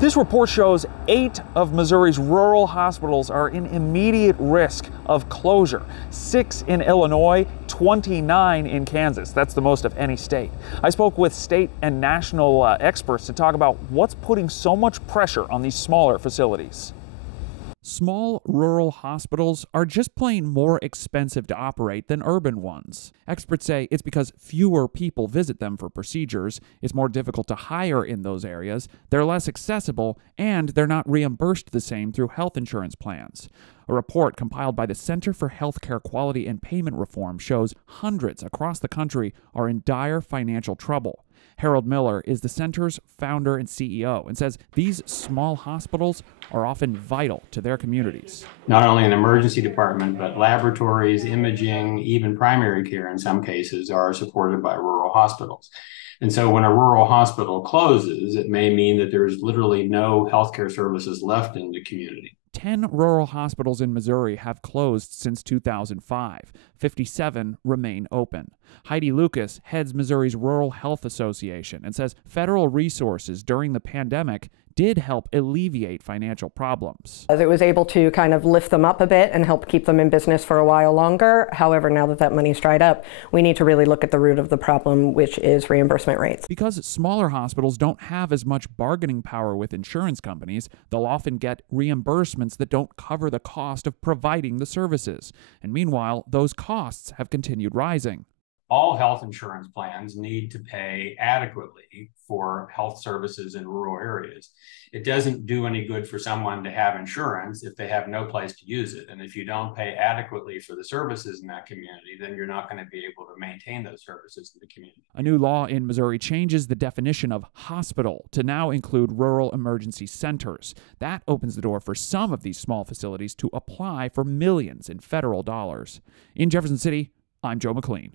This report shows 8 of Missouri's rural hospitals are in immediate risk of closure. 6 in Illinois, 29 in Kansas. That's the most of any state. I spoke with state and national experts to talk about what's putting so much pressure on these smaller facilities. Small rural hospitals are just plain more expensive to operate than urban ones. Experts say it's because fewer people visit them for procedures, it's more difficult to hire in those areas, they're less accessible, and they're not reimbursed the same through health insurance plans. A report compiled by the Center for Healthcare Quality and Payment Reform shows hundreds across the country are in dire financial trouble. Harold Miller is the center's founder and CEO and says these small hospitals are often vital to their communities. Not only an emergency department, but laboratories, imaging, even primary care in some cases are supported by rural hospitals. And so when a rural hospital closes, it may mean that there's literally no healthcare services left in the community. 10 rural hospitals in Missouri have closed since 2005. 57 remain open. Heidi Lucas heads Missouri's Rural Health Association and says federal resources during the pandemic did help alleviate financial problems. It was able to kind of lift them up a bit and help keep them in business for a while longer. However, now that money's dried up, we need to really look at the root of the problem, which is reimbursement rates. Because smaller hospitals don't have as much bargaining power with insurance companies, they'll often get reimbursements that don't cover the cost of providing the services. And meanwhile, those costs have continued rising. All health insurance plans need to pay adequately for health services in rural areas. It doesn't do any good for someone to have insurance if they have no place to use it. And if you don't pay adequately for the services in that community, then you're not going to be able to maintain those services in the community. A new law in Missouri changes the definition of hospital to now include rural emergency centers. That opens the door for some of these small facilities to apply for millions in federal dollars. In Jefferson City, I'm Joe McLean.